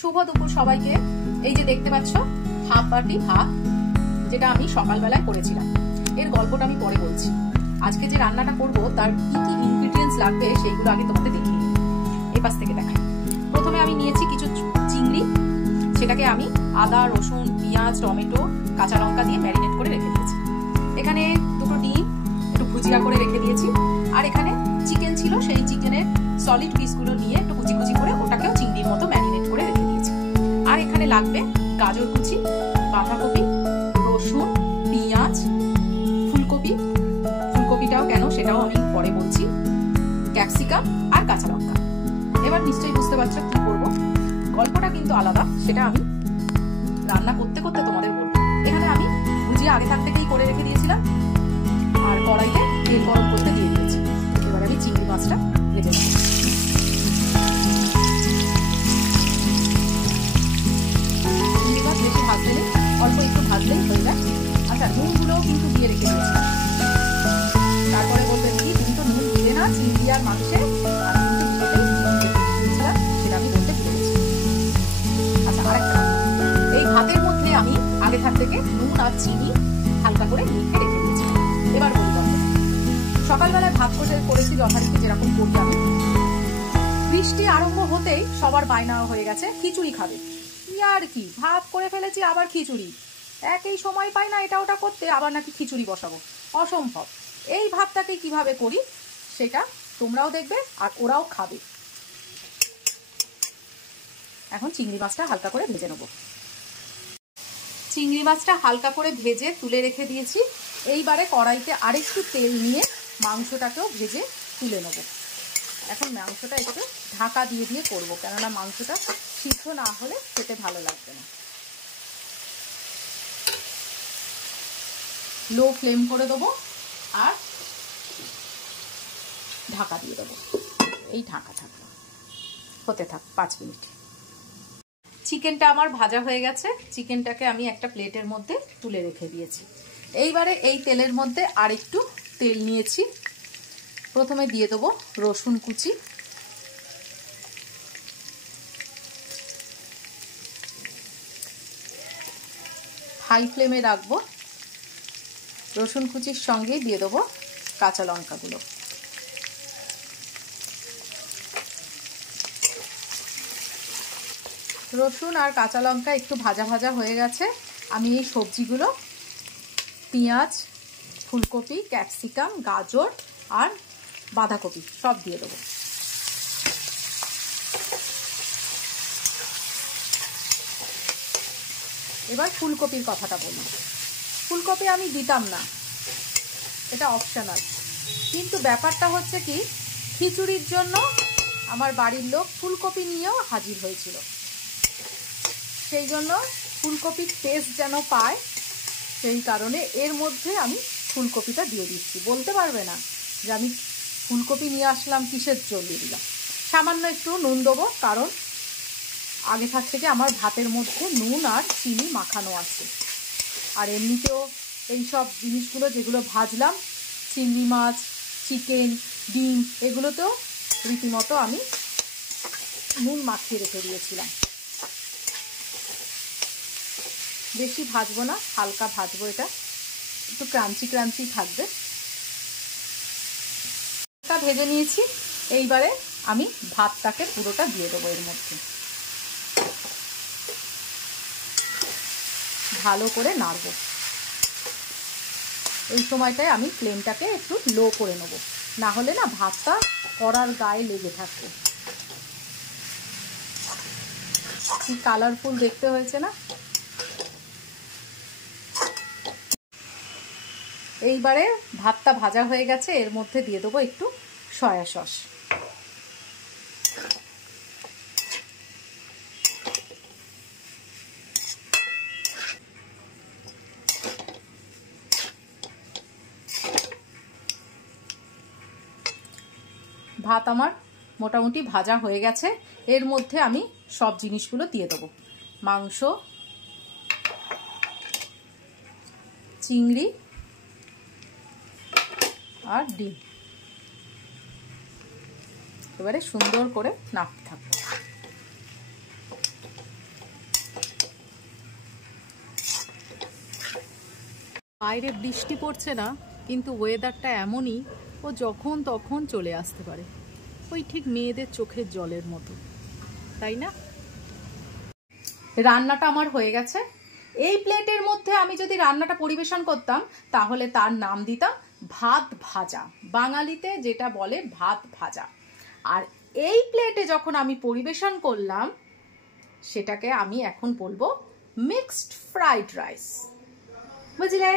শুভ দুপুর সবাইকে। এই যে দেখতে পাচ্ছ হাফ বাটি ভাত, যেটা আমি সকালবেলায় করেছিলাম। এর গল্পটা আমি পরে বলছি। আজকে যে রান্নাটা করব তার কি কি ইনগ্রেডিয়েন্টস লাগবে সেইগুলো আগে তোমাদের দেখিয়ে দিই। এই পাশ থেকে দেখাই। প্রথমে আমি নিয়েছি কিছু চিংড়ি, সেটাকে আমি আদা, রসুন, পেঁয়াজ, টমেটো, কাঁচা লঙ্কা দিয়ে ম্যারিনেট করে রেখে দিয়েছি। এখানে দুটো ডিম একটু ভুজিয়া করে রেখে দিয়েছি। আর এখানে চিকেন ছিল, সেই চিকেনের সলিড পিসগুলো নিয়ে একটু কুচি কুচি করে ওটাকেও চিংড়ির মতো ম্যারিনেট করে রেখে দিয়েছি। আর এখানে লাগবে গাজর কুচি, বাঁধাকপি, রসুন, পেঁয়াজ, ফুলকপিটাও কেন সেটাও আমি পরে বলছি, ক্যাপসিকাম আর কাঁচা লঙ্কা। এবার নিশ্চয়ই বুঝতে পারছো কি করবো। গল্পটা কিন্তু আলাদা, সেটা আমি রান্না করতে করতে তোমাদের বলবো। এখানে আমি ভুজিয়া আগে থাক থেকেই করে রেখে দিয়েছিলাম আর কড়াইতে তেল গরম করতে দিয়ে দিয়েছি। এবার আমি চিংড়ি মাছটা ভেজে নেব। চিংড়ি মাছ বেশি ভাজলে নেই, অল্প একটু ভাজলেই হয়ে যায়। আচ্ছা, নুনগুলোও কিন্তু দিয়ে রেখে দিয়েছিলাম। তারপরে বলবেন কি তুমি তো নুন দিলে না চিংড়ি আর মাংসে, আমি কিন্তু দিয়েছিলাম, সেটা আমি বলতে ভুলে গেছি। আচ্ছা, আরেকটা, এই ভাতের মধ্যে আমি আগে থাক থেকে নুন আর চিনি হালকা করে মেখে রেখে দিয়েছি। এবার বলি গল্পটা। সকালবেলায় ভাত করেছি যথারীতি যেরকম করি আমি। বৃষ্টি আরম্ভ হতেই সবার বায়না হয়ে গেছে খিচুড়ি খাবে। কি আর কি, ভাত করে ফেলেছি আবার খিচুড়ি, একই সময় পাই না এটা ওটা করতে, আবার নাকি খিচুড়ি বসাবো, অসম্ভব। এই ভাতটাকে কিভাবে করি সেটা তোমরাও দেখবে আর ওরাও খাবে। এখন চিংড়ি মাছটা হালকা করে ভেজে নেব। চিংড়ি মাছটা হালকা করে ভেজে তুলে রেখে দিয়েছি। এইবারে কড়াইতে আরেকটু তেল নিয়ে মাংসটাকেও ভেজে তুলে নেব। এখন মাংসটা একটু ঢাকা দিয়ে দিয়ে করবো, কেননা মাংসটা সিদ্ধ না হলে খেতে ভালো লাগবে না। লো ফ্লেম করে দেবো আর ঢাকা দিয়ে দেবো। এই ঢাকা থাকবে, হতে থাক 5 মিনিট। চিকেনটা আমার ভাজা হয়ে গেছে। চিকেনটাকে আমি একটা প্লেটের মধ্যে তুলে রেখে দিয়েছি। এইবারে এই তেলের মধ্যে আরেকটু তেল নিয়েছি। প্রথমে দিয়ে দেবো রসুন কুচি, হাই ফ্লেমে রাখবো। রসুন কুচির সঙ্গে দিয়ে দেবো কাঁচা লঙ্কাগুলো। রসুন আর কাঁচা লঙ্কা একটু ভাজা ভাজা হয়ে গেছে। আমি এই সবজিগুলো পেঁয়াজ, ফুলকপি, ক্যাপসিকাম, গাজর আর বাঁধাকপি সব দিয়ে দেবো। এবার ফুলকপির কথাটা বলি। ফুলকপি আমি দিতাম না, এটা অপশনাল। কিন্তু ব্যাপারটা হচ্ছে কি, খিচুড়ির জন্য আমার বাড়ির লোক ফুলকপি নিয়েও হাজির হয়েছিল। সেই জন্য ফুলকপির টেস্ট যেন পায়, সেই কারণে এর মধ্যে আমি ফুলকপিটা দিয়ে দিচ্ছি। বলতে পারবে না যে আমি ফুলকপি নিয়ে আসলাম কিসের জন্য দিলাম। সামান্য একটু নুন দেবো, কারণ আগে থাক থেকে আমার ভাতের মধ্যে নুন আর চিনি মাখানো আছে। আর এমনিতেও এইসব জিনিসগুলো যেগুলো ভাজলাম, চিংড়ি মাছ, চিকেন, ডিম, এগুলোতেও রীতিমতো আমি নুন মাখিয়ে রেখে দিয়েছিলাম। বেশি ভাজবো না, হালকা ভাজবো, এটা একটু ক্রাঞ্চি ক্রাঞ্চি থাকবে। হালকা ভেজে নিয়েছি। এইবারে আমি ভাতটাকে পুরোটা দিয়ে দেবো এর মধ্যে। ভালো করে নাড়বো। এই সময়টায় আমি ফ্লেমটাকে একটু লো করে নেব, না হলে না ভাতটা কড়ার গায়ে লেগে থাকবে। কি কালারফুল দেখতে হয়েছে না? এইবারে ভাতটা ভাজা হয়ে গেছে, এর মধ্যে দিয়ে দেবো একটু সয়া সস। ভাত আমার মোটামুটি ভাজা হয়ে গেছে। এর মধ্যে আমি সব জিনিসগুলো দিয়ে দেবো। মাংস, চিংড়ি আর ডিম। এবারে সুন্দর করে নাড়তে থাকবো। বাইরে বৃষ্টি পড়ছে না, কিন্তু ওয়েদারটা এমনই, ও যখন তখন চলে আসতে পারে, ওই ঠিক মেয়েদের চোখের জলের মতো, তাই না? রান্নাটা আমার হয়ে গেছে। এই প্লেটের মধ্যে আমি যদি রান্নাটা পরিবেশন করতাম তাহলে তার নাম দিতাম ভাত ভাজা, বাঙালিতে যেটা বলে ভাত ভাজা। আর এই প্লেটে যখন আমি পরিবেশন করলাম সেটাকে আমি এখন বলবো মিক্সড ফ্রাইড রাইস, বুঝলে?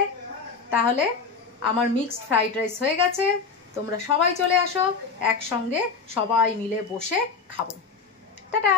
তাহলে আমার মিক্সড ফ্রাইড রাইস হয়ে গেছে। তোমরা সবাই চলে আসো, একসঙ্গে সবাই মিলে বসে খাবো। টাটা।